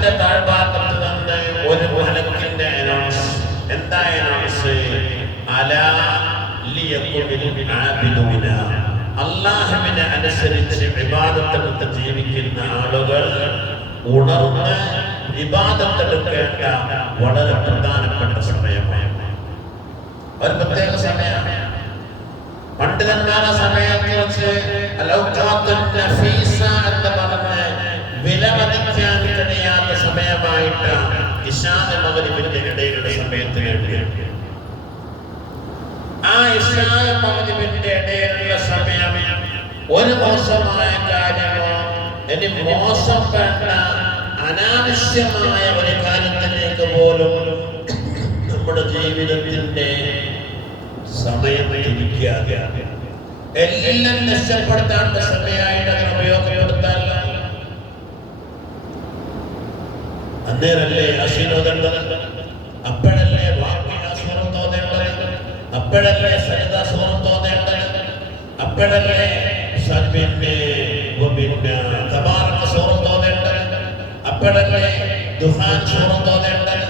അർശിന്റെ താഴ്ഭാഗത്ത് നിന്ന് ഒരു മലക്കിന്റെ അനൗൺസ്. എന്താ അനൗൺസ്? അലാ ലിയഖുലിൽ ആബിദൂന, അല്ലാഹുവിനെ അനുസരിച്ച് ഇബാദത്തെടുത്ത് ജീവിക്കുന്ന ആളുകൾ ഉണർന്ന് ഇബാദത്തെടുക്കേണ്ട വളരെ പ്രധാനപ്പെട്ട സമയമാണ്. ഒരു പ്രത്യേക സമയമാണ്. പണ്ഡിതന്മാരുടെ സമയം കുറിച്ച് എന്ന് പറഞ്ഞ് വിലമതിക്കാൻ കഴിയാത്ത സമയമായിട്ട് ഇശാ മഗ്‌രിബിന്റെ ഇടയിലുള്ള സമയത്തിന് ആ ഇശാ മഗ്‌രിബിന്റെ ഇടയിലുള്ള സമയം ഒരു മോശമായ കാര്യമോ ഇനി മോശം വേണ്ട അനാവശ്യമായ ഒരു കാര്യത്തിലേക്ക് പോലും നമ്മുടെ ജീവിതത്തിന്റെ സമയം തിരിക്കാതെ എല്ലാം നഷ്ടപ്പെടുത്താനുള്ള സമയമായിട്ട് അതിനെ ഉപയോഗപ്പെടുത്താൻ അന്നേരല്ലേ അശീലോദുള്ളത്, അപ്പോഴല്ലേ വാക്യാസൂറം തോന്നേണ്ടത്, അപ്പോഴല്ലേ സരിതാസൂറം തോന്നേണ്ടത്, അപ്പോഴല്ലേ തബാറക സൂറം തോന്നേണ്ടത്, അപ്പോഴല്ലേ ദുഹാൻ സൂറം തോന്നേണ്ടത്,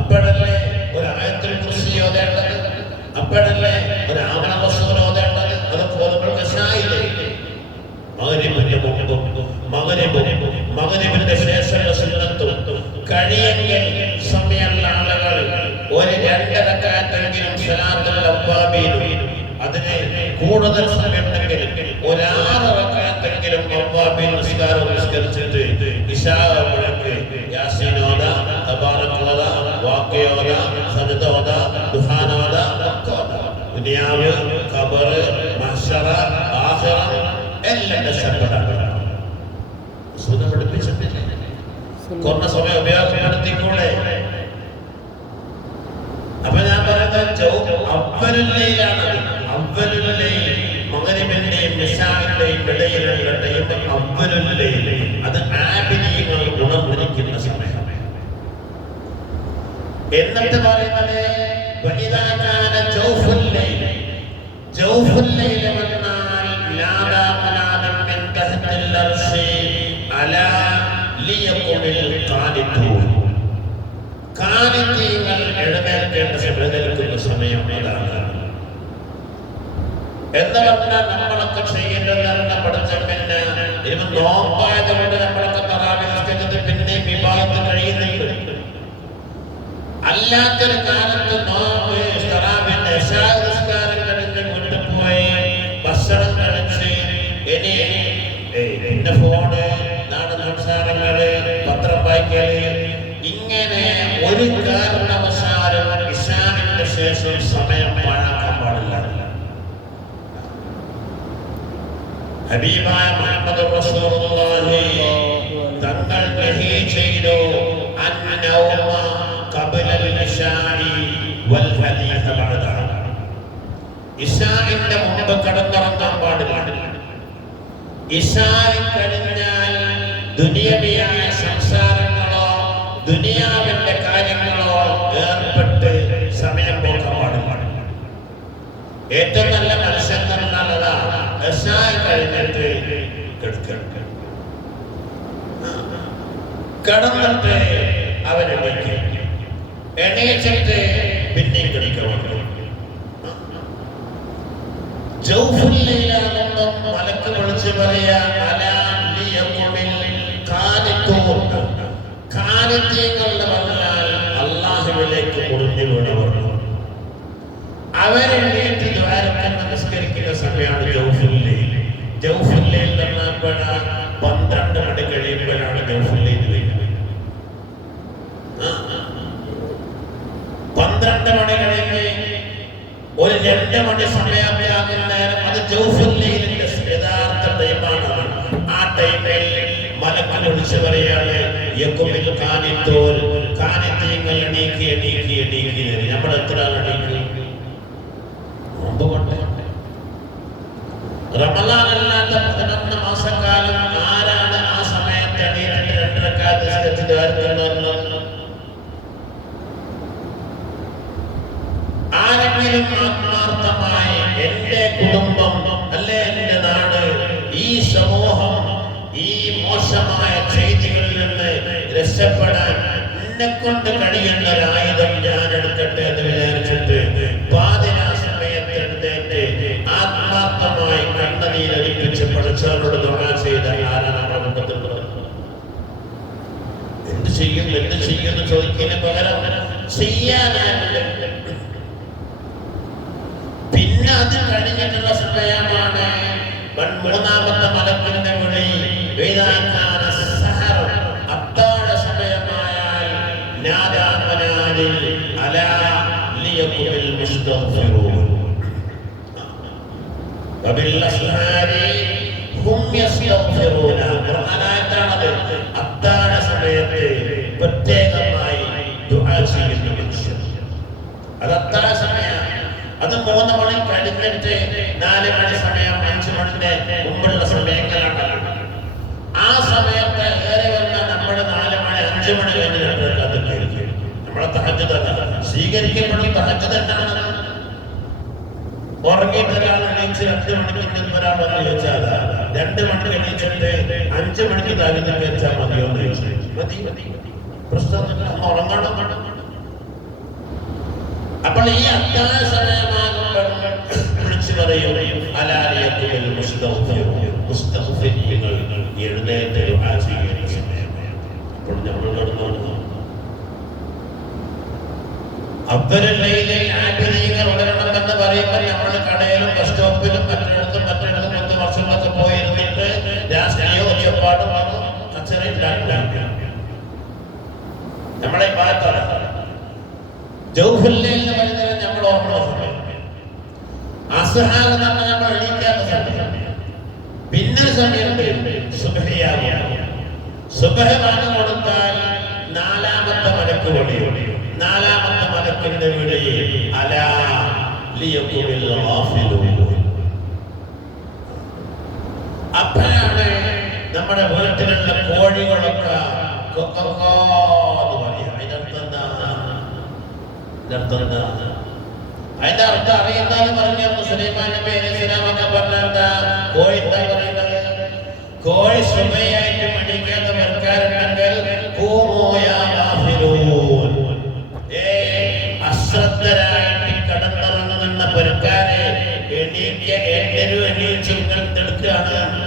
അപ്പോഴല്ലേ ഒരു ആയത്തുൽ കുർസി ഓതേണ്ടത്, അപ്പോഴല്ലേ ഒരു ആമന റസൂൽ ഓതേണ്ടത്. അതൊക്കെ ഓതുമ്പോൾ ഇശായില്ലേ മഗ്‌രിബിന്റെ ശേഷമുള്ള സുന്നത്തും കഴിയെങ്കിൽ സമയമുള്ള ആളുകൾ ഒരു 2 റക്അത്തെങ്കിലും സ്വലാത്തുൽ അവ്വാബീൻ, അതിന് കൂടുതൽ സമയമുണ്ടെങ്കിൽ ഒരു 6 റക്അത്തെങ്കിലും അവ്വാബീൻ നിസ്കാരം നിസ്കരിച്ചിട്ട് ഇശാ മുഴക്ക് യാസീൻ ഓത, തബാറക ഓത, വാഖിഅ ഓത, സജ്ദ ഓത, ദുഹാൻ ഓത, ദുനിയാവ്, ഖബർ, മഹ്ശറ, ആഖിറ എല്ലാം രക്ഷപ്പെടാൻ പഠിപ്പിച്ചിട്ടില്ലേ? കുറഞ്ഞ സമയം ഉപയോഗപ്പെടുത്തിക്കൂടെ? അപ്പൊ ഞാൻ പറയുന്നത് അവ്വലുല്ലയിലാണ്. അവ്വലുല്ലയിൽ മഗ്‌രിബിന്റെയും ഇശാഇന്റെയും ഇടയിലുള്ള ടൈം അവ്വലുല്ലയിൽ. അത് ആബിദീങ്ങൾ ഉണർന്നിരിക്കുന്ന സമയം. എന്നിട്ട് പറയുന്നത് വഇദാ കാന ജൗഫുൽ ലൈൽ, ജൗഫുൽ ലൈൽ വന്നാൽ ലാദാ മുനാദൻ മിൻ തഹ്തിൽ അർശി അലാ ലിയഖുമിൽ ഖാനിതൂൻ, ഖാനിതീങ്ങൾ എഴുന്നേൽക്കേണ്ട എഴുന്നേൽക്കുന്ന സമയം അതാണ്. എന്ന് പറഞ്ഞാൽ നമ്മളൊക്കെ ചെയ്യേണ്ടത് പഠിച്ച പിന്നെ ഇവ നോമ്പായതുകൊണ്ട് നമ്മളൊക്കെ തറാവീഹ് നിസ്കരിച്ചത് പിന്നെ വിവാഹത്തിന് കഴിയുന്നുണ്ട്. അല്ലാത്തൊരു കാലത്ത് നോമ്പ് തറാവീഹ് ഇശാ നിസ്കാരം കഴിഞ്ഞ് വീട്ടിൽ പോയി ഭക്ഷണം കഴിച്ച് ഇനി പിന്നെ ഫോണ്, നാടൻ സംസാരങ്ങള്, പത്രം വായിക്കല്, ഇങ്ങനെ ഒരു കാരണവശാലും ഇശാഇന്റെ ശേഷം സമയം പാഴാക്കാൻ പാടില്ല. ഹബീബായ മുഹമ്മദ് റസൂലുള്ളാഹി തങ്ങൾ നഹി ചെയ്തു അന്നൗമ ഖബലൽ ഇശാഇ വൽ ഹദീസ ബഅദഹ, ഇശാഇന്റെ മുമ്പ് കിടന്നുറങ്ങാൻ പാടില്ല. ഇശാഇ കഴിഞ്ഞാൽ ദുനിയവിയായ സംസാരങ്ങളോ ദുനിയാവിന്റെ കാര്യങ്ങളോ ഏർപ്പെട്ട് സമയം പോകാൻ പാടില്ല. ഏറ്റവും നല്ല മനുഷ്യൻ നല്ലതാണ് ഇശാഇ കഴിഞ്ഞിട്ട് കിടന്നിട്ട് എണീച്ചിട്ട് പിന്നെയും കിടക്കണം. ജൗഫുൽ ലൈലാണെന്നും മലക്ക് വിളിച്ച് പറയാ അലാ ലിയഖുമിൽ ഖാനിതൂൻ, ഖാനിതീങ്ങൾ പറഞ്ഞാൽ അല്ലാഹുവിലേക്ക് മുറിഞ്ഞു വീണവർ. അവരെണീറ്റ് ദ്വാരക്കന്ന് നിസ്കരിക്കുന്ന സമയമാണ് ജൗഫുൽ ലൈൽ. ജൗഫുൽ ലൈൽ പറഞ്ഞാൽ 12 മണി കഴിയുമ്പോഴാണ് ജൗഫുൽ ലൈൽ വരുന്നത്. 12 മണി കഴിഞ്ഞ് ഒരു 2 മണി സമയമാകുന്ന നേരം അത് ജൗഫുൽ ലൈലിന്റെ യഥാർത്ഥ ടൈമാണ്. ആ ടൈമിൽ മലക്ക് വിളിച്ച് പറയാണ് യഖുമിൽ ഖാനിതൂൻ, ഖാനിതീങ്ങൾ എണീക്കി എണീക്കി എണീക്കി. നമ്മൾ എത്ര എണീക്കി? റമളാൻ അല്ലാത്ത 11 മാസക്കാലം ആരാണ് ആ സമയത്ത് എണീറ്റിട്ട് 2 റക്അത്ത് നിസ്കരിച്ച് ദ്വാരക്കുന്നത്? ആരെങ്കിലും ആത്മാർത്ഥമായി എന്റെ കുടുംബം അല്ലെ എന്റെ നാട്, ഈ സമൂഹം ഈ മോശമായ ചെയ്തികളിൽ നിന്ന് രക്ഷപ്പെടാൻ എന്നെ കൊണ്ട് കഴിയുന്ന ഒരായുധം ഞാൻ എടുക്കട്ടെ എന്ന് വിചാരിച്ചിട്ട് പാതിരാ സമയത്ത് എഴുന്നേറ്റ് ആത്മാർത്ഥമായി കണ്ണുനീരടിപ്പിച്ച് പഠിച്ചവരോട് ദുആ ചെയ്ത ആരാണ് നമ്മുടെ കൂട്ടത്തിലുള്ളത്? എന്ത് ചെയ്യുമെന്ന് ചോദിക്കുന്നതിന് പകരം ചെയ്യാനായിട്ട് പിന്നെ അത് കഴിഞ്ഞിട്ടുള്ള സമയമാണ് മൂന്നാമത്തെ മലക്കിന്റെ വിളി. അത്താഴ സമയമായാൽ അത്താഴ സമയത്ത് പ്രത്യേകമായി ദുആ ചെയ്യുന്ന മനുഷ്യർ. അത് അത്താഴ സമയം. അത് 3 മണി കഴിഞ്ഞിട്ട് 4 മണി സമയം, 5 മണിന്റെ മുമ്പുള്ള സമയങ്ങളാണ്. ആ സമയത്ത് ഏറെ വന്ന നമ്മുടെ 4 മണി 5 മണി കഴിഞ്ഞ് നമ്മളെ തഹജ്ജുദ് സ്വീകരിക്കപ്പെടും. തഹജ്ജുദ് എന്താണ്? ഉറങ്ങിയിട്ട് ഒരാൾ എണീച്ച് 2 മണിക്ക് ഇന്ന് ഒരാൾ വന്ന് ചോദിച്ചാൽ 2 മണിക്ക് എണീച്ചിട്ട് 5 മണിക്ക് താഴ്ന്നു വെച്ചാൽ മതിയോ എന്ന് ചോദിച്ചു. മതി, പ്രശ്നമൊന്നുമില്ല, അന്ന് ഉറങ്ങണം. അപ്പോൾ ഈ അത്താഴ സമയമാകുമ്പോൾ വിളിച്ചു പറയും അലാലിയത്തുൽ മുസ്തഗ്ഫിരീങ്ങൾ എഴുന്നേറ്റ് ദുആ ചെയ്യുന്ന സമയമാണ്. അപ്പോൾ നമ്മൾ നടന്നു അബ്ബരല്ലയിലെ ആബിദീങ്ങൾ ഉണരണമെന്ന് പറയുമ്പോൾ നമ്മൾ കടയിലും ബസ് സ്റ്റോപ്പിലും മറ്റിടത്തും 10 വർഷങ്ങളൊക്കെ പോയിരുന്നിട്ട് രാഷ്ട്രീയ ഒച്ചപ്പാടും അച്ചറിയില്ലാണ്ടാക്കുക. നമ്മളെ ഭാഗത്താണ് ജൗഫുല്ലയിൽ എന്ന് പറയുന്നത് നമ്മൾ ഓർമ്മ സമയം. അസ്ഹാർ നമ്മൾ എണീക്കാത്ത സമയം. പിന്നെ സമയത്ത് സുബ്ഹ് ബാങ്ക് കൊടുത്താൽ 4-ാമത്തെ മലക്ക് വിളിയും. 4-ാമത്തെ മലക്കിന്റെ വിളിയിൽ അലാ ലിയഖുൽ ഗാഫിലൂൻ. അപ്പോഴാണ് നമ്മുടെ വീട്ടിലുള്ള കോഴികളൊക്കെ അതിന്റെ അർത്ഥം അറിയുന്നതെന്ന് പറഞ്ഞു. സുലൈമാൻ നബി അലൈഹി സ്വലാമൊക്കെ പറഞ്ഞ കോഴി എന്താ പറയുന്നത്? കോഴി സുബഹിയായിട്ട് മടിക്കാത്ത വർക്കാരുണ്ടെങ്കിൽ അശ്രദ്ധരായിട്ട് കടന്നിറങ്ങുന്ന പെരക്കാരെ എണീച്ചെടുക്കുകയാണ്.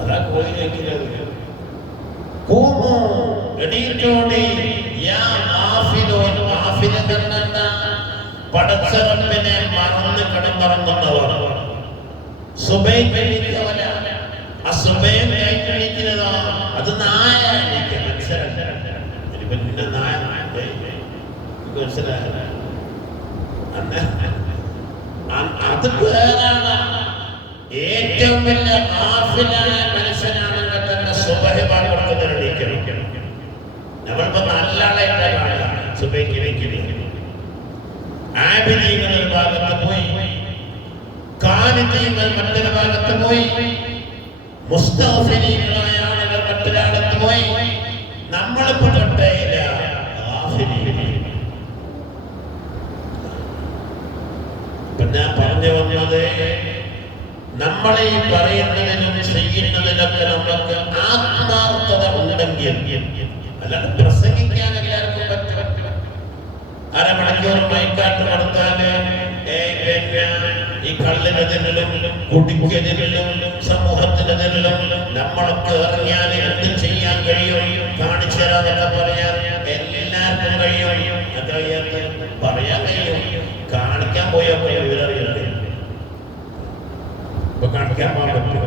അതാ കോഴി കേൾക്കുന്നത്. പടച്ചറപ്പിനെ മറന്ന് കിടന്നിറങ്ങുന്നവർ. അത് നായ അത് വേറാണ്. ഏറ്റവും വലിയ ആഫിലായ മനുഷ്യനാണെങ്കിൽ തന്നെ സുബഹി ബാങ്ക് കൊടുക്കുന്നവരെണീക്കണം. നമ്മളിപ്പോ നല്ല ആളായിട്ട് കാണാം. സുബഹിക്ക് ആബിദീങ്ങൾ ഒരു ഭാഗത്ത് പോയി, ഖാനിദീങ്ങൾ മറ്റൊരു ഭാഗത്ത് പോയി, മുസ്തഗ്ഫിരീങ്ങളായ ആളുകൾ മറ്റൊരാളത്ത് പോയി. നമ്മളിപ്പോ തൊട്ടേയില്ല. പിന്നെ പറഞ്ഞു വന്നത് നമ്മളെ ഈ പറയുന്നതിനും ചെയ്യുന്നതിനൊക്കെ നമുക്ക് ആത്മാർത്ഥത ഉണ്ടെങ്കിൽ, അല്ലാതെ പ്രസംഗിക്കാൻ എല്ലാവർക്കും പറ്റും. അരമണിക്കൂർ മൈക്കാട്ട് കൊടുത്താല് ഈ കള്ളിനെതിരിലും കുടിക്കെതിരിലും സമൂഹത്തിനെതിരിലും നമ്മളൊക്കെ ഇറങ്ങിയാൽ എന്ത് ചെയ്യാൻ കഴിയും, കാണിച്ചു തരാന്നൊക്കെ പറയാൻ എല്ലാവർക്കും കഴിയും. പറയാൻ കഴിയും. കാണിക്കാൻ പോയപ്പോ ഇവരറിയണ്ടേ? ഇപ്പൊ കാണിക്കാൻ പോകാൻ പറ്റുമോ?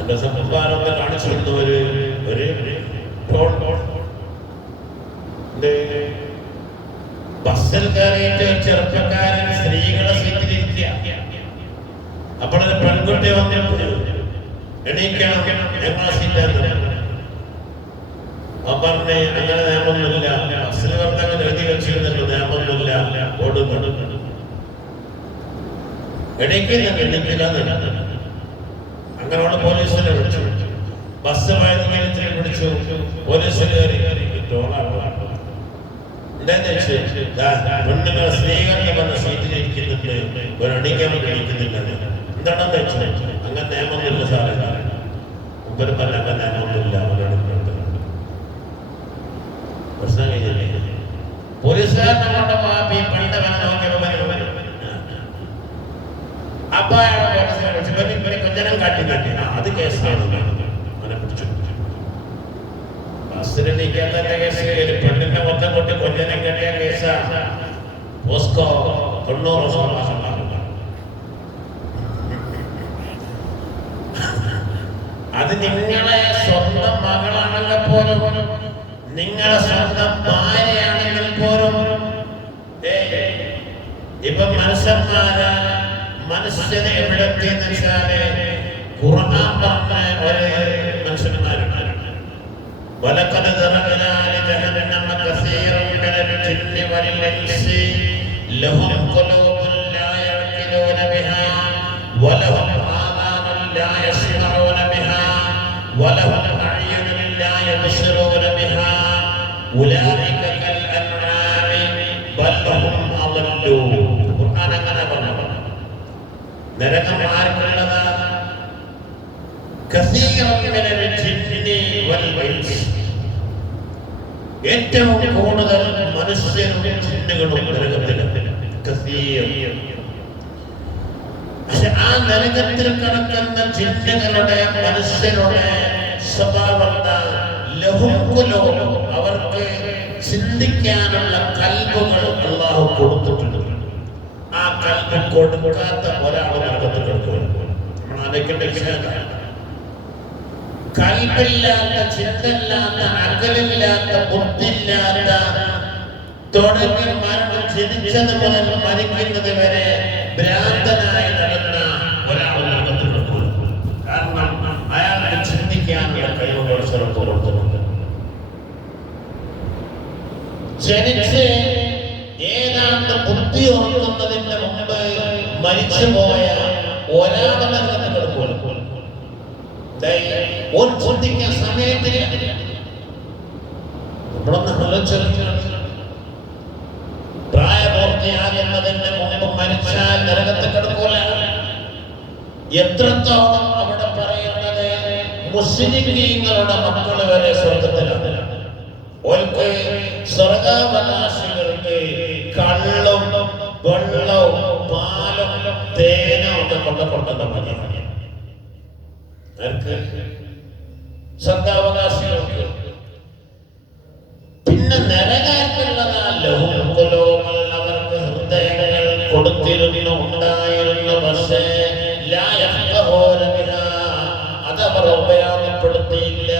എന്റെ സംസ്കാരമൊക്കെ കാണിച്ചിരുന്ന ഒരു ബസ്സിൽ കയറിയിട്ട് ചെറുപ്പക്കാരൻ സ്ത്രീകളെ സീറ്റിലിരിക്കുക. അപ്പോൾ ഒരു പെൺകുട്ടി വന്നിട്ട് എണീക്കണം, ഞങ്ങളെ സീറ്റാണ്. പറഞ്ഞേ അങ്ങനെ നിയമമൊന്നുമില്ല. ബസ്സിൽ പറഞ്ഞങ്ങനെ എഴുതി വെച്ചിരുന്നല്ലോ, നിയമമൊന്നുമില്ല, ഓടുന്നു. എണീക്കില്ല. അങ്ങനെയുള്ള പോലീസിനെ വിളിച്ചു. ബസ് വൈദ്യുതി പിടിച്ചു. പോലീസിൽ പെണ്ണുങ്ങളെ സ്ത്രീകളുടെ പറഞ്ഞ സീറ്റിലിരിക്കുന്നുണ്ട്, ഒരണിക്കാൻ കഴിക്കുന്നില്ല. എന്താണെന്ന് വെച്ചാൽ അങ്ങനെ നിയമമൊന്നുമില്ല സാറേ. മുമ്പ് പറഞ്ഞ അങ്ങനെ നിയമമൊന്നുമില്ല. അവരോട് പ്രശ്നം കഴിഞ്ഞില്ലേ? പോലീസുകാരനെ കൊണ്ട് പോയി പണ്ട് അപ്പൊ കൊഞ്ചനം കാട്ടി അത് കേസാണ്. അവനെ പിടിച്ചു. ബസ്സിലെണീക്കാത്ത കേസ്, പെണ്ണിന്റെ മൊത്തം കൊണ്ട് കൊഞ്ചനം കെട്ടിയ കേസാ. പോസ്കോ 90 അത് നിങ്ങളെ സ്വന്തം മകളാണെങ്കിൽ പോലും, നിങ്ങളെ സ്വന്തം ഭാര്യയാണെങ്കിൽ പോലും, ഇപ്പൊ മനുഷ്യന്മാര് മനുഷ്യനെ എവിടെത്തിയെന്ന് വെച്ചാല് ഖുർആൻ പറഞ്ഞ ഒരു മനുഷ്യന്മാരുണ്ട്. വലഖദ് ദറഅനാ ലിജഹന്നമ കസീറൻ മിനൽ ജിന്നി വൽ ഇൻസി ലഹും ഖുലൂബുൻ ലാ യഅഖിലൂന ബിഹാ വലഹും ആദാനുൻ ലാ യസ്മഊന ബിഹാ വലഹും അഅ്യുനുൻ ലാ യബ്സിറൂന ബിഹാ ഉലൈക കൽ അൻആമി ബൽ ഹും അളല്ലൂ. ഖുർആൻ അങ്ങനെ പറഞ്ഞു. നരകം ആർക്കുള്ളതാ? ഏറ്റവും കൂടുതൽ മനുഷ്യരും ജിന്നുകളും നരകത്തിലുണ്ട്. പക്ഷെ ആ നരകത്തിൽ കിടക്കുന്ന ജിന്നുകളുടെ മനുഷ്യരുടെ സ്വഭാവം അവർക്ക് ചിന്തിക്കാനുള്ള കൽബുകൾ അല്ലാഹു കൊടുത്തിട്ടുണ്ട്. ആ കൽബ് കൊടുക്കാത്ത ഒരാൾ നരകത്തിൽ കിടക്കുകയാണ്. നമ്മൾ ആലോചിക്കേണ്ട വിഷയമാണ്. കൽബില്ലാത്ത, ചിന്തയില്ലാത്ത, അകലില്ലാത്ത, ബുദ്ധിയില്ലാത്ത, തുടങ്ങി മരണം ജനിച്ചത് മുതൽ മരിക്കുന്നത് വരെ ഭ്രാന്തനായി നടന്ന ഒരാൾ നരകത്തിൽ കിടക്കുകയാണ്. കാരണം അയാൾക്ക് ചിന്തിക്കാനുള്ള കഴിവുകൾ ചെറുപ്പം കൊടുത്തിട്ടുണ്ട്. ജനിച്ച് ഏതാണ്ട് ബുദ്ധി ഓർക്കുന്നതിന്റെ മുമ്പ് മരിച്ചുപോയ ഒരാളെ നരകത്തിൽ കിടക്കുകയാണ്. ചിന്തിക്കാൻ സമയത്തില്ല. പ്രായപൂർത്തിയാകുന്നതിന് മുമ്പ് മരിച്ചാൽ നരകത്തിൽ കിടക്കൂല. എത്രത്തോളം അവിടെ പറയുന്നത് മുസ്ലിങ്ങളുടെ മക്കള് വരെ സ്വർഗത്തിലാണ്. ഓർക്ക് സ്വർഗാവകാശികൾക്ക് കള്ളും വെള്ളവും പാലും തേനും ഒക്കെ കൊണ്ടുകൊണ്ടുന്ന മതിയാണ്. സ്വർഗാവകാശികൾക്ക്. പിന്നെ നരകാർക്കുള്ളതല്ലോ അവർക്ക് ഹൃദയങ്ങൾ കൊടുത്തിരുന്നു, ഉണ്ടായിരുന്നു. പക്ഷേ അതവർ ഉപയോഗപ്പെടുത്തിയില്ല.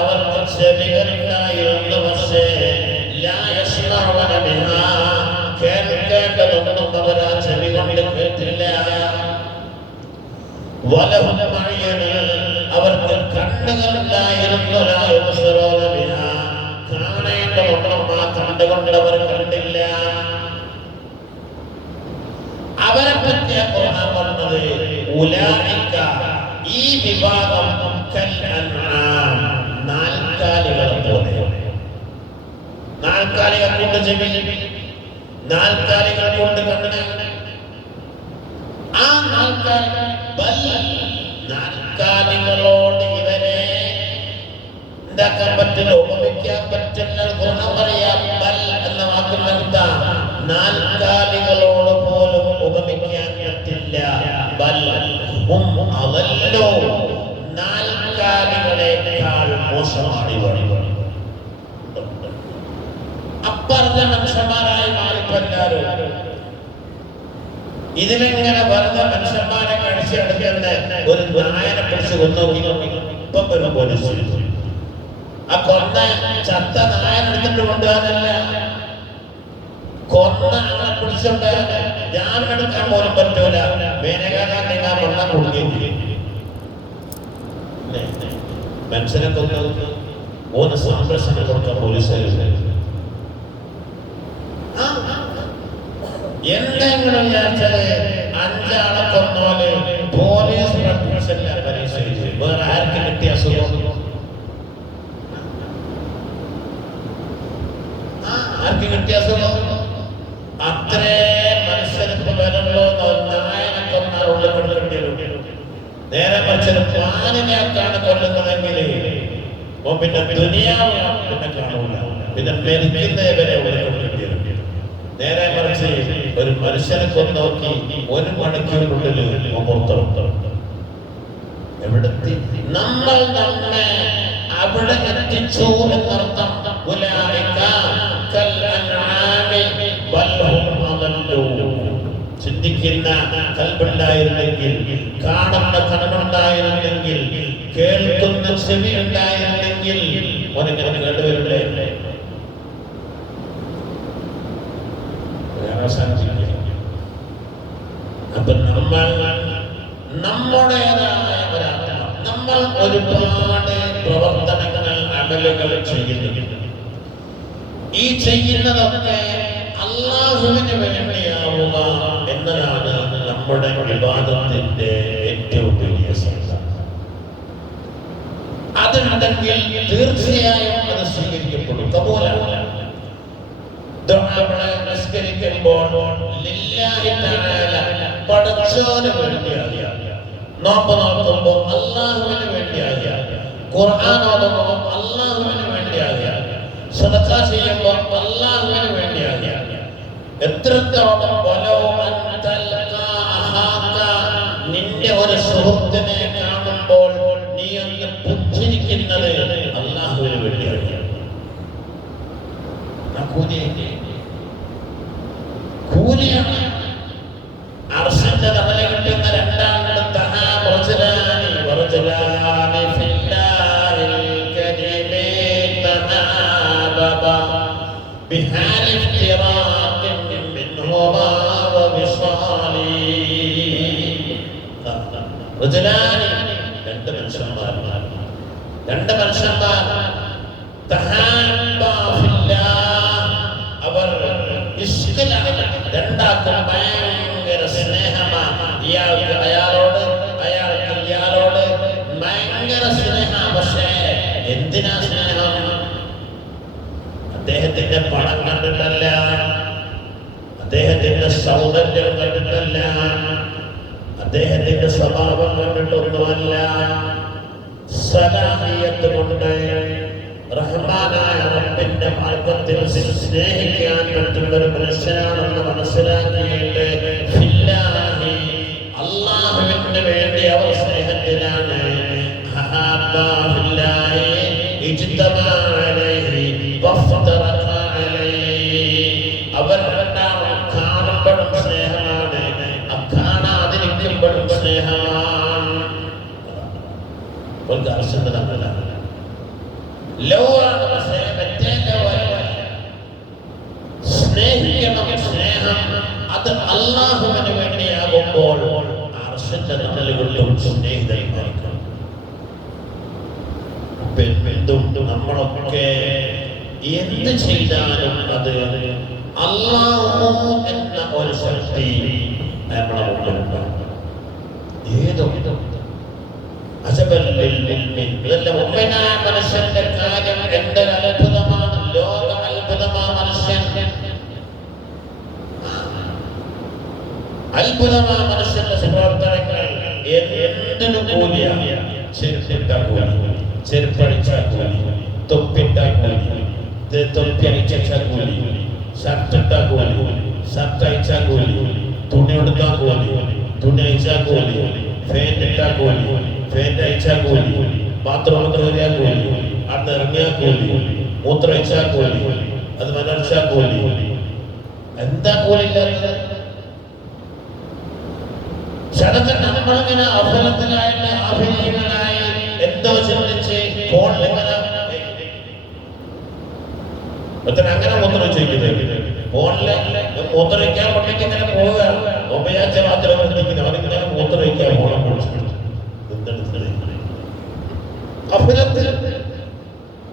അവർക്ക് ചെവികളുണ്ടായിരുന്നു. പക്ഷേ കേൾക്കേണ്ടതൊന്നും അവർ ആ ചെവി കൊണ്ട് കേട്ടില്ല. അവർക്ക് കണ്ണുകളുണ്ടായിരുന്നു. കാണേണ്ടതൊന്നും ആ കണ്ടുകൊണ്ട് അവർ കണ്ടില്ല. അവരെ പറ്റിയ ഖുർആൻ പറഞ്ഞത് ഉലൈക, ഈ വിഭാഗം കൽ അൻആം, നാൽക്കാലികളെ പോലെ. നാൽക്കാലികൾ കൊണ്ട് ചെവി, നാൽക്കാലികൾ കൊണ്ട് കണ്ണ്. ആ നാൽക്കാലികളോട് ഇവരെ എന്താക്കാൻ പറ്റില്ല, ഉപമിക്കാൻ പറ്റില്ല. ഗുണം പറയാം. ബൽ എന്ന വാക്കിന്റെ നാൽക്കാലികളോട് പോലും ഉപമിക്കാൻ പറ്റില്ല. ബൽ ഹും അളല്ലൂ, നാൽക്കാലികളെക്കാൾ മോശമാണ് ഇവർ. അപ്പറഞ്ഞ മനുഷ്യന്മാരായി മാറിപ്പല്ലാരും. ഇതിനെങ്ങനെ വെറുതെ മനുഷ്യന്മാരെ കഴിച്ചെടുക്കുന്ന ഒരു നായനെ പിടിച്ച് കൊന്നോക്കി. ഇപ്പം വരും പോലീസ്. ആ കൊന്ന ചത്ത നായനെടുത്തിട്ട് കൊണ്ടുപോകാനല്ല, കൊന്ന ആളെ പിടിച്ചോണ്ട് ജാമ്യം എടുക്കാൻ പോലും പറ്റൂല. മേനകാകാൻ നിങ്ങൾ മണ്ണ കൊടുക്കുകയും മനുഷ്യനെ കൊന്നു ഓന് സംരക്ഷണം കൊടുക്കാൻ പോലീസുകാർ. എന്തെങ്കിലും വിചാരിച്ചാല് 5 ആളെ കൊന്നോല് പോലീസ് പ്രൊട്ടക്ഷനില്ല പരീക്ഷ. വേറെ ആർക്ക് കിട്ടിയ അസുഖം? ആർക്ക് കിട്ടിയ അസുഖം? അത്രേ മനുഷ്യന് മാനിനെയൊക്കെയാണ് കൊല്ലുന്നതെങ്കിൽ പിന്നെ ദുനിയാവ് പിന്നെ കാണൂല, പിന്നെ മരിക്കുന്നവരെ ഉള്ളിൽ. നേരെ മറിച്ച് ഒരു മനുഷ്യനെ കൊന്നോക്കി 1 മണിക്കൂറിനുള്ളിൽ പുറത്തിറങ്ങും. എവിടെത്തി? നമ്മൾ നമ്മെ അവിടെ എത്തിച്ചു എന്നർത്ഥം. ചിന്തിക്കുന്ന കൽബുണ്ടായിരുന്നെങ്കിൽ, കാണുന്ന കണ്ണുണ്ടായിരുന്നെങ്കിൽ, കേൾക്കുന്ന ചെവി ഉണ്ടായിരുന്നെങ്കിൽ ഓനെങ്ങനെ കേട്ടുവരില്ലേ? അപ്പൊ നമ്മുടേതായ നമ്മൾ ഒരുപാട് പ്രവർത്തനങ്ങൾ, അമലുകൾ ചെയ്യുന്നുണ്ട്. ഈ ചെയ്യുന്നതൊക്കെ അല്ലാഹുവിന് വേണ്ടിയാവുക എന്നതാണ് നമ്മുടെ ഇബാദത്തിന്റെ ഏറ്റവും വലിയ സന്ദേശം. അതുണ്ടെങ്കിൽ തീർച്ചയായും അത് സ്വീകരിക്കപ്പെടും. കബൂലാണ്. നിസ്കരിക്കുമ്പോൾ ലില്ലാഹി തആല പടച്ചോന് വേണ്ടിയാകുക, നോമ്പ് നോക്കുമ്പോൾ അല്ലാഹുവിന് വേണ്ടിയാകുക, ഖുർആൻ ഓതുമ്പോൾ അല്ലാഹുവിന് വേണ്ടിയാകുക, സദഖ ചെയ്യുമ്പോൾ അല്ലാഹുവിന് വേണ്ടിയാകുക. എത്രത്തോളം നിന്റെ ഒരു സുഹൃത്തിനെ കാണുമ്പോൾ നീ ഒന്ന് പുഞ്ചിരിക്കുന്നത് അല്ലാഹുവിന് വേണ്ടിയാകുക. കൂലിയാണ്. അർശന്റെ തണല് കിട്ടുന്ന രണ്ടാമത് രണ്ട് മനുഷ്യന്മാർ അവർ രണ്ടാക്കും ഭയങ്കര സ്നേഹമാണ്. ഇയാൾക്ക് അയാളോട്, അയാൾക്ക് ഇയാളോട് ഭയങ്കര സ്നേഹം. പക്ഷേ എന്തിനാ സ്നേഹം? അദ്ദേഹത്തിന്റെ പണം കണ്ടിട്ടല്ല, അദ്ദേഹത്തിന്റെ സൗന്ദര്യം കണ്ടിട്ടല്ല, അദ്ദേഹത്തിന്റെ സ്വഭാവം കണ്ടിട്ടൊന്നുമല്ല. സലാഹിയത്ത് കൊണ്ട് റഹ്മാനായ റബ്ബിന്റെ മാർഗത്തിൽ സ്നേഹിക്കാൻ പറ്റുന്ന ഒരു മനുഷ്യനാണെന്ന് മനസ്സിലാക്കിയിട്ട് ഫില്ലാഹി അല്ലാഹുവിന് വേണ്ടി അവർ സ്നേഹത്തിലാണ്. അവർ രണ്ടാളും കാണുമ്പോഴും സ്നേഹമാണ്, കാണാതിരിക്കുമ്പോഴും സ്നേഹമാണ്. സ്നേഹിക്കണം. സ്നേഹം അത് അല്ലാഹുവിന് വേണ്ടിയാകുമ്പോൾ അർശന്റെ തണലുകളിലും സ്നേഹിതമായിരിക്കണം. നമ്മളൊക്കെ എന്ത് ചെയ്താലും അത് അല്ലാഹു എന്ന ഒരു ശക്തി നമ്മളെ മുമ്പിലുണ്ടാകും. ഏതോ മനുഷ്യന്റെ കാര്യം എന്തൊരു അത്ഭുതമാണ്. ലോക അത്ഭുതമാണ് മനുഷ്യൻ. അത്ഭുതമാണ് മനുഷ്യന്റെ പ്രവർത്തനങ്ങൾ. എന്തിനു കൂലിയാണ്? ചെരുപ്പിട്ട കൂലി, ചെരുപ്പഴിച്ച കൂലി, തൊപ്പിട്ട കൂലി, തൊപ്പി അയച്ച കൂലി, ഷർട്ടിട്ട കൂലി, ഷർട്ട് അയച്ച കൂലി, തുണി എടുത്ത കൂലി, തുണി അയച്ച കൂലി, ഫാൻ ഇട്ട കൂലി, ഫാൻ അയച്ച കൂലി, ബാത്റൂം കയറിയ കൂലി, അത് ഇറങ്ങിയ കൂലി, മൂത്രം അയച്ച കൂലി, അത് മനർച്ച കൂലി. എന്താ കൂലില്ലാത്തത്? നമ്മളിങ്ങനെ അഫലത്തിലായിട്ട് അഭിനയങ്ങളായി എന്തോ ചിന്തിച്ച് ഫോണിലിങ്ങനെ അങ്ങനെ മൂത്രം ചെയ്യുന്നത്. ഫോണില് മൂത്രയിക്കാൻ പള്ളിക്ക് ഇങ്ങനെ പോവുക, ഉപയാച്ച മാത്രം ശ്രദ്ധിക്കുന്നത്. അവരിങ്ങനെ മൂത്രയിക്കാൻ ഫോണം കുടിച്ചിട്ട് അഫലത്തിൽ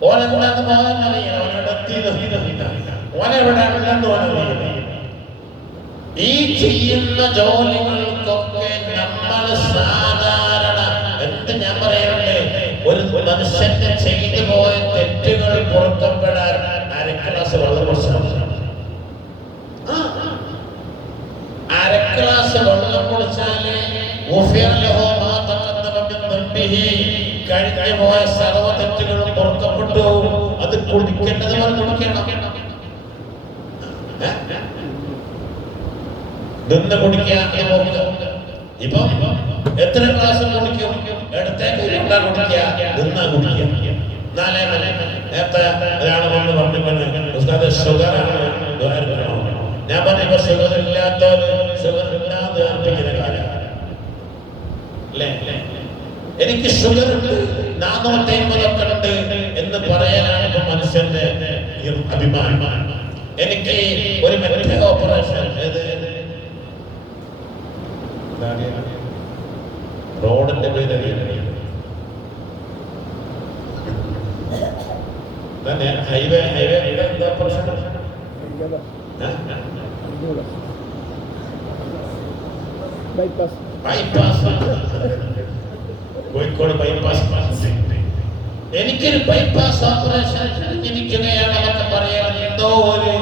ഓനെന്താന്ന് പോകാനറിയാം, ഓനെവിടെയാണെന്ന് ഓനറിയാം. ഈ ചെയ്യുന്ന ജോലികൾക്കൊക്കെ നമ്മൾ സാധാരണ എന്ത് ഞാൻ പറയണ്ടേ, ഒരു മനുഷ്യന്റെ ചെയ്തു പോയ തെറ്റുകൾ പുറത്തപ്പെടാൻ അരക്ലാസ് വെള്ളം കുടിച്ചാൽ, അരക്ലാസ് വെള്ളം വെള്ളം കുടിച്ചാല് കഴിഞ്ഞു പോയ സർവ്വ തെറ്റുകളും പുറത്തപ്പെട്ടു. അത് കുടിക്കേണ്ടത് കുടിക്കണം. നിന്ന് കുടിക്കുക. ഇപ്പൊ എത്ര ഗ്ലാസ് കുടിക്കും? ഇടത്തേക്ക് രണ്ടാ കുടിക്കുക, നിന്നാ കുടിക്കുക. നേരത്തെ ഒരാള് വന്ന് പറഞ്ഞു ഷുഗറാണ്. ഞാൻ പറഞ്ഞ ഷുഗർ ഇല്ലാത്തവര് ഷുഗർ ഇല്ലാതെ അർപ്പിക്കുന്ന കാലം അല്ലേ? എനിക്ക് ഷുഗർ ഉണ്ട്, 450 ഉണ്ട് എന്ന് പറയാനാണ് ഇപ്പൊ മനുഷ്യന്റെ അഭിമാനം. എനിക്ക് ഒരു മെഡിക്കൽ ഓപ്പറേഷൻ റോഡിന്റെ പേര് ഹൈവേ എന്താ പ്രശ്നം? Bypass Kozhikode bypass. എനിക്കൊരു ബൈപ്പാസ് ഓപ്പറേഷൻ ഇരിക്കുകയാണെന്നൊക്കെ പറയാൻ എന്തോ ഒരു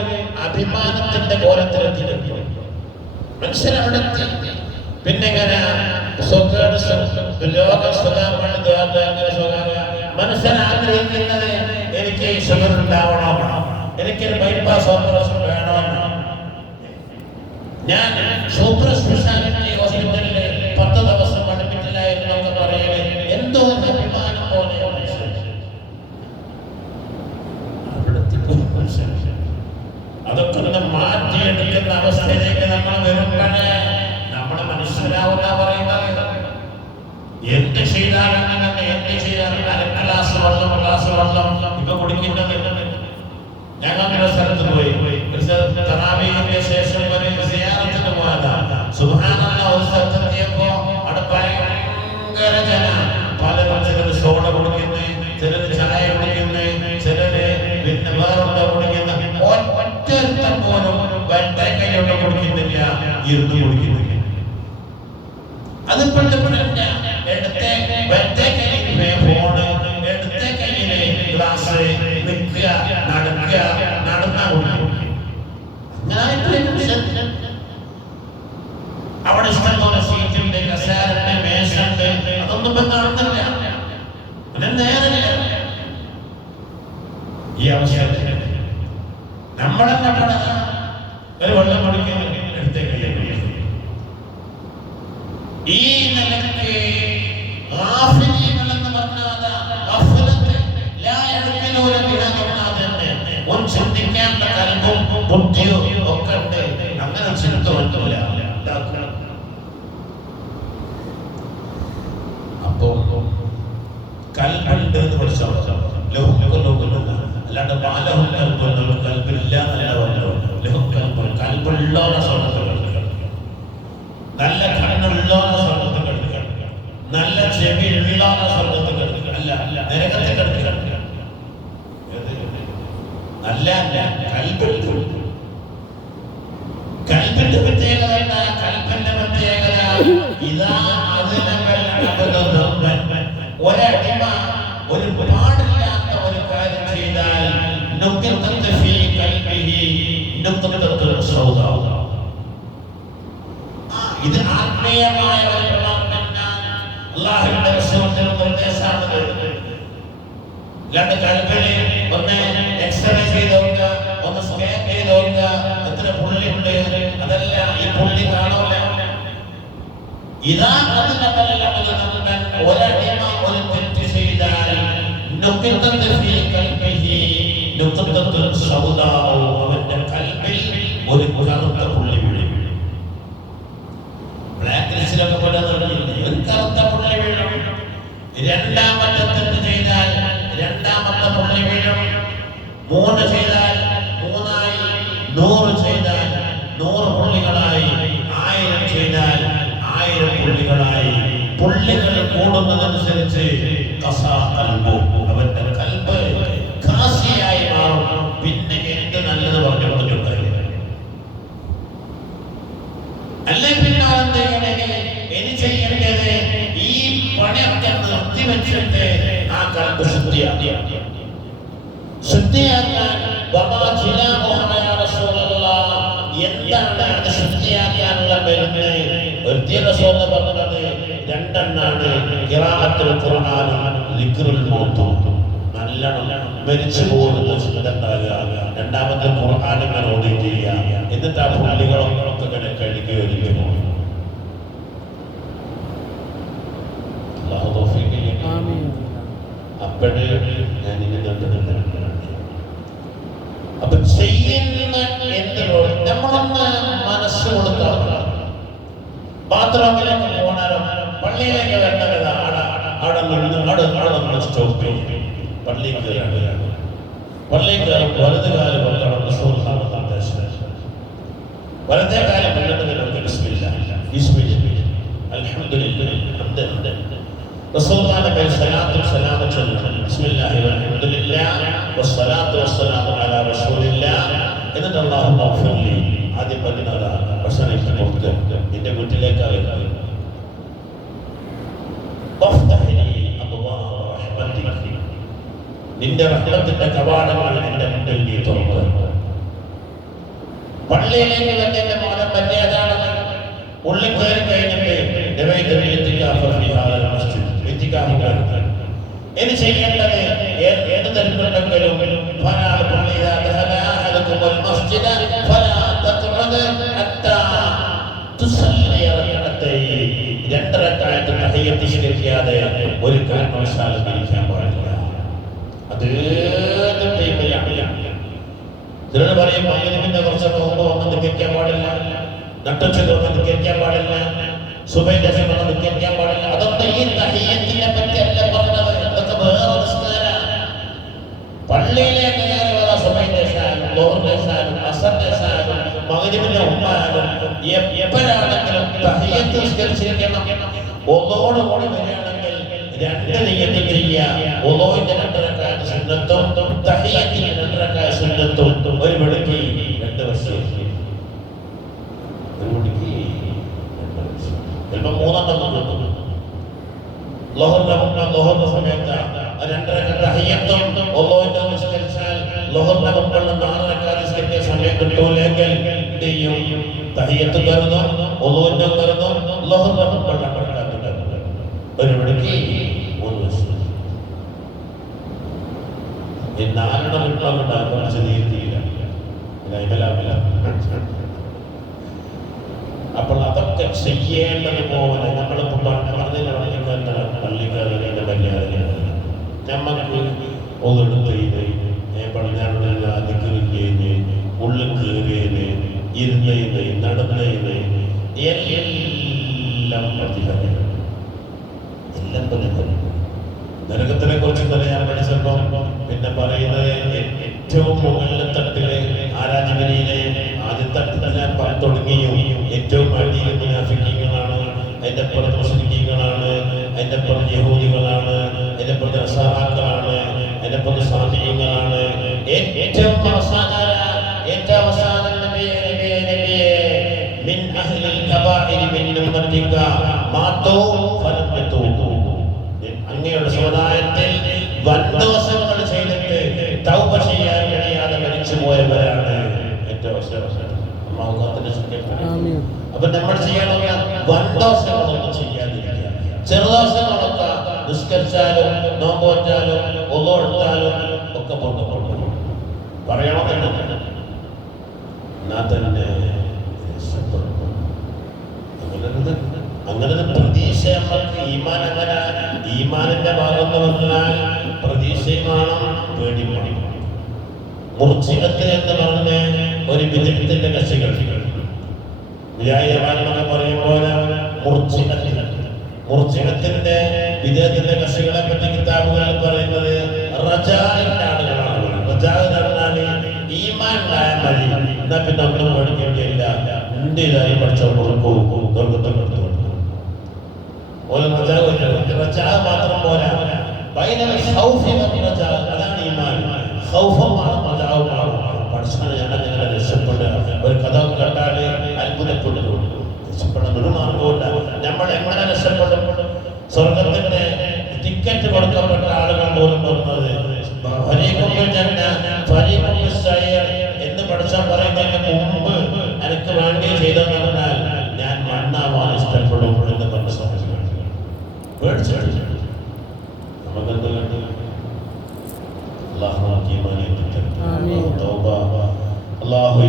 അഭിമാനത്തിന്റെ കോലത്തിലെത്തിയിട്ടുണ്ട് മനുഷ്യരവിടെ. പിന്നെ ഇങ്ങനെ മനുഷ്യൻ ആഗ്രഹിക്കുന്നത് എനിക്ക് ഷുഗർ ഉണ്ടാവണം, എനിക്കൊരു ബൈപ്പാസ് ഓപ്പറേഷൻ വേണമെന്നാണ്. ഞാൻ സൂപ്പർ സ്പെഷ്യാലിറ്റി ഹോസ്പിറ്റലില് 10 ദിവസം പഠിപ്പിച്ചില്ലായിരുന്നു എന്ന് പറയുന്നത് എന്തോ അഭിമാനം പോലെ. അതൊക്കെ ഒന്ന് മാറ്റിയെടുക്കുന്ന അവസ്ഥയിലേക്ക് നമ്മൾ വരുമ്പോഴേ നമ്മളെ മനുഷ്യരാവുന്ന പറയുന്നത്. എന്ത് ചെയ്താലും എന്ത് ചെയ്താലും ഗ്ലാസ് വെള്ളം ഇപ്പൊ കുടിക്കുന്നത്. ഞങ്ങൾ സ്ഥലത്ത് പോയി തറാവീഹിന്റെ ശേഷം ഒരു സിയാറത്തിന് പോയതാണ്. സുബ്ഹാനല്ലാഹ്, ഒരു സ്ഥലത്തെത്തിയപ്പോ അവിടെ ഭയങ്കര ജനം. പലരും ചിലര് സോഡ കുടിക്കുന്നു, ചിലര് ചായ കുടിക്കുന്നു, ചിലര് പിന്നെ വേറെന്താ കുടിക്കുന്ന. ഒറ്റ പോലും വലത്തെ കൈയോടെ കുടിക്കുന്നില്ല, ഇരുന്ന് കുടിക്കുന്നില്ല. അത് പെട്ടപ്പെടല്ല. വലത്തെ കൈയിലെ ഫോണ്, ഇടത്തെ കൈയിലെ ഗ്ലാസ്, നിൽക്കുക, നടക്കുക, നടന്നാ കുടിക്കും. അവിടെ ഇഷ്ടംപോലെ സീറ്റുണ്ട്, കസേരണ്ട്, മേശുണ്ട്. അതൊന്നും ഇപ്പൊ കാണുന്നില്ല. നേരമില്ല. ഈ അവസരത്തിൽ നമ്മളെന്നെ ഒരു വെള്ളം കുടിക്കുന്നത് എടുത്തേ കഴിയും. ഈ നിലയ്ക്ക് ചിന്തിക്കേണ്ട കൽബും ബുദ്ധിയോ ഒക്കെ ഉണ്ട്. അങ്ങനെ ചിന്ത പറ്റില്ല. അപ്പോ കൽബുണ്ട് എന്ന് പഠിച്ചോ, അല്ലാണ്ട് ബാലഹും കൽബില്ല കൽബുള്ളോടെ സ്വർണ്ണത്തിൽ കളിക്കണം, നല്ല കണ്ണുള്ളോടെ സ്വർണ്ണത്തിൽ കളിക്കണം, നല്ല ചെവി ഉള്ളോടെ സ്വർണ്ണത്തിൽ കളിക്കണം. അല്ല നരകത്തിൽ കളിക്കണം. അല്ല കൽബിന്റെ പ്രത്യേകത. കൽബിന്റെ പ്രത്യേകത ഇതാ ഒരടിമ ഒരു പാടില്ലാത്ത ഒരു കാര്യം ചെയ്താൽ ഇത് ആത്മീയമായ ഒരു പ്രവർത്തനമാണ്. അല്ലാഹുവിന്റെ റസൂലിന്റെ നിർദ്ദേശമാണ്. രണ്ട് കൽബിനെ ഒന്ന് എക്സ്റേ ചെയ്ത് നോക്കുക, ഒന്ന് സ്കാൻ ചെയ്ത് നോക്കുക, എത്ര പുള്ളി ഉണ്ട്. അതല്ല ഈ പുള്ളി കാണൂല. ഇതാ ഒരടിമ ഒരു തെറ്റ് ചെയ്താൽ അവന്റെ കൽബിൽ ഒരു കറുത്ത പുള്ളി വീഴും. ബ്ലാക്ക് ലിസ്റ്റിലൊക്കെ പോലെ ഒരു കറുത്ത പുള്ളി വീഴും. രണ്ടാമത്തെ തെറ്റ് ചെയ്താൽ രണ്ടാമത്തെ പുള്ളി വീഴും. 3 ചെയ്താൽ 3ആയി, 100 ചെയ്താൽ 100 പുള്ളികളായി, 1000 ചെയ്താൽ 1000 പുള്ളികളായി. പുള്ളികൾ കൂടുന്നതനുസരിച്ച് അവന്റെ കൽബ് ഖാസിയായി മാറും. പിന്നെ എന്ത് നല്ലത് പറഞ്ഞു കൊടുത്തിട്ടുണ്ടായി. അല്ലെ പിന്നെ ഇനി ചെയ്യേണ്ടത് ഈ പണിയൊക്കെ നിർത്തിവെച്ചിട്ട് ആ കൽബ് ശുദ്ധിയാക്കാൻ. എന്താണ് അത് ശുദ്ധിയാക്കാനുള്ള മരുന്ന്? ഒരു റസൂൽ പറഞ്ഞത് രണ്ടെണ്ണാണ് ഖിറാഅത്തുൽ ഖുർആനും ദിക്റുൽ മൗത്ത്. നല്ലോണം മരിച്ചു പോകുന്നത് ചിന്തണ്ടാകുക, രണ്ടാമത്തെ ഖുർആൻ ഇങ്ങനെ ഓഡിറ്റ് ചെയ്യുക, എന്നിട്ട് ആ പുള്ളികളൊക്കെ ഇങ്ങനെ കഴുകി ഒരുങ്ങി പോകും. അപ്പോഴേ ഞാൻ ഇനി അപ്പൊ ചെയ്യുന്ന എന്തിനോട് നമ്മളൊന്ന് മനസ്സ് കൊടുത്താൽ ബാത്റൂമിലേക്ക് പോകാനോ പള്ളിയിലേക്ക് വരേണ്ടത് അവിടെ നമ്മൾ സ്റ്റോപ്പ് ചെയ്യും. പള്ളിയിൽ കയറാണ്, പള്ളിയിൽ കയറും വലത് കാലം വെക്കണം. വലതേ കാലം വെള്ളത്തിനൊക്കെ റസൂലുള്ളാഹിന്റെ മേൽ സലാത്തും സലാമും ചൊല്ലണം. ബിസ്മില്ലാഹി വൽഹംദുലില്ലാഹ് വസ്സലാത്തു വസ്സലാമു അലാ റസൂലില്ലാഹ്. എന്നിട്ട് അല്ലാഹുമ്മ ഗ്ഫിർലി ആദ്യം പറയുന്നത് ഭക്ഷണം കൊടുത്ത് നിന്റെ വീട്ടിലേക്കാണ് നിന്റെ റഹ്മത്തിന്റെ കവാടങ്ങൾ നിന്റെ മുന്നിൽ നീ തുറന്നു. പള്ളിയിലേക്ക് വരുന്നതിന്റെ മോനെ മര്യാദയാണ്. ഉള്ളിൽ കയറി കഴിഞ്ഞിട്ട് ഇത് ചെയ്യേണ്ടത് ഏത് തരത്തിലുണ്ടെങ്കിലും ഒരു കാരണവശാലും ഇരിക്കാൻ പാടില്ല. അത് ചിലർ പറയും മഗ്‌രിബിന്റെ കുറച്ചൊക്കെ മുമ്പ് വന്ന് നിൽക്കാൻ പാടില്ല, നട്ടുച്ചക്ക് വന്ന് നിൽക്കാൻ പാടില്ല, സുബഹിന്റെ ശേഷം വന്ന് നിൽക്കാൻ പാടില്ല. അതൊക്കെ ഈ തഹിയ്യത്തിനെ പറ്റിയല്ല പറഞ്ഞത്. അതൊക്കെ വേറെ നിസ്കാരമാണ്. പള്ളിയിലേക്ക് കയറി വന്ന സുബഹിന്റെ ശേഷം, ളുഹറിന്റെ ശേഷം, അസറിന്റെ ശേഷം, മഗ്‌രിബിന്റെ മുമ്പായാലും എപ്പോഴാണെങ്കിലും തഹിയ്യത്ത് നിസ്കരിച്ചിരിക്കണം. ഒന്നോടുകൂടി വരികയാണെങ്കിൽ രണ്ട് നിയ്യത്ത് ചെയ്യുക. ഒന്നോന്റെ 2 റക്അത്ത് സുന്നത്തും തഹിയ്യത്തിന്റെ 2 റക്അത്ത് സുന്നത്തും ഒരു മണിക്ക് 2 വസീയത്ത്. ഒരു മണിക്ക് 2 വസീയത്ത്. ചിലപ്പോൾ 3 കിട്ടും. ളുഹറിന്റെ സമയത്ത് 2 റക്അത്ത് തഹിയ്യത്തും ഒന്നോന്റെ നിസ്കരിച്ചാൽ ളുഹറിന്റെ മുമ്പുള്ള 4 റക്അത്ത് നിസ്കരിക്കാൻ സമയം കിട്ടൂലെങ്കിൽ എന്ത് ചെയ്യും? തഹിയ്യത്ത് കരുതും, ഒന്നോന്റെ കരുതും, ളുഹറിന്റെ മുമ്പുള്ള ഒരു മണിക്ക് 3 വസീയത്ത്. ഈ 4 വിപ്ലവം വിശദീകരിക്കില്ല. അപ്പോൾ അതൊക്കെ ചെയ്യേണ്ടത് പോലെ നമ്മൾ പറഞ്ഞതിന്റെ പള്ളിക്കാരുടെ മര്യാദയാണ്. നമ്മൾക്ക് ഒന്നെടുത്ത് പറഞ്ഞ ഉള്ളിൽ കയറിയത്, ഇരുന്നതിന്, നടന്നതിന് എല്ലാം പ്രതിഫലം, എല്ലാം പ്രതിഫലം. നരകത്തിനെ കുറിച്ച് തന്നെ ഞാൻ പഠിച്ചപ്പോൾ പിന്നെ പറയുന്നത് ഏറ്റവും മുകളിലെ തട്ടിലെ ആരാധനയിലെ ആദ്യത്തെ തട്ടിൽ ഞാൻ പറഞ്ഞു തുടങ്ങിയും ഏറ്റവും അടിയിൽ മുനാഫിക്കീങ്ങളാണ്, അതിന്റെ പുറത്ത് മുസ്ലിമീങ്ങളാണ്, അതിന്റെ പുറത്ത് യഹൂദികളാണ്, അതിന്റെ പുറത്ത് നസാറാക്കളാണ്, അതിന്റെ പുറത്ത് സാമിയങ്ങളാണ്. ഏറ്റവും അവസാനം മിൻ അഹ്ലിൽ കബാഇരി മിൻ ഉമ്മത്തിക മാതൂ ഫലം യതൂബൂ. അങ്ങയുടെ സമുദായത്തിൽ വൻദോഷങ്ങൾ ചെയ്തിട്ട് തൗബ ചെയ്യാൻ കഴിയാതെ മരിച്ചു പോയവരാണ് ഏറ്റവും അവസാനം. അപ്പൊ നമ്മൾ ചെയ്യാനുള്ള വൻദോഷങ്ങളൊന്നും ചെയ്യാതിരിക്കുക. ചെറുദോഷങ്ങളൊക്കെ നിസ്കരിച്ചാലും നോമ്പോറ്റാലും ഒന്നോ എടുത്താലും ഒക്കെ പൊട്ടു പറയണമെന്നുണ്ട്. എന്നാ തന്നെ അങ്ങനെ പ്രതീക്ഷ നമ്മൾക്ക് ഈമാനിന്റെ ഭാഗം എന്ന് പറഞ്ഞാൽ പ്രതീക്ഷയും വേണം, പേടി വേണം. മുർജിഅത്ത് എന്ന് പറഞ്ഞ ഒരു വിദഗ്ധത്തിന്റെ കക്ഷികൾ എന്നൊക്കെ പറയുമ്പോൾ മുർജിഅത്തിന്റെ വിദഗ്ധത്തിന്റെ കക്ഷികളെ പറ്റി കിതാബുകളിൽ പറയുന്നത് റജാഇന്റെ ആളുകളാണ്. റജാ എന്ന് പറഞ്ഞാൽ ഈമാൻ ഉണ്ടായാൽ മതി, എന്നാ പിന്നെ ഒന്നും പേടിക്കേണ്ടിയില്ല, ഇന്ത്യയിലായി പഠിച്ചോ കൊടുക്കും, ദുർഗത്തിൽ കൊടുത്തു. മാത്രം പോരാ, അതാണ് ഈമാൻ. പഠിച്ചാണ് ഞങ്ങളെ രക്ഷപ്പെടുക. ഒരു കഥ കണ്ടാല് അത്ഭുതപ്പെടുന്നു. രക്ഷപ്പെടാൻ ഒരു മാർഗവുമില്ല. നമ്മൾ എങ്ങനെ രക്ഷപ്പെടും? സ്വർഗത്തിന്റെ ടിക്കറ്റ് കൊടുക്കപ്പെട്ട ആളുകൾ പോലും പറഞ്ഞത് എന്ന് പഠിച്ചാൽ പറയുന്നതിന് മുമ്പ് എനിക്ക് വേണ്ടി ചെയ്തെന്ന് പറഞ്ഞാൽ ഞാൻ മണ്ണാവാൻ ഇഷ്ടപ്പെടും. നമുക്ക് ഈമാൻ ഏറ്റിത്തരും. തൗബ അല്ലാഹു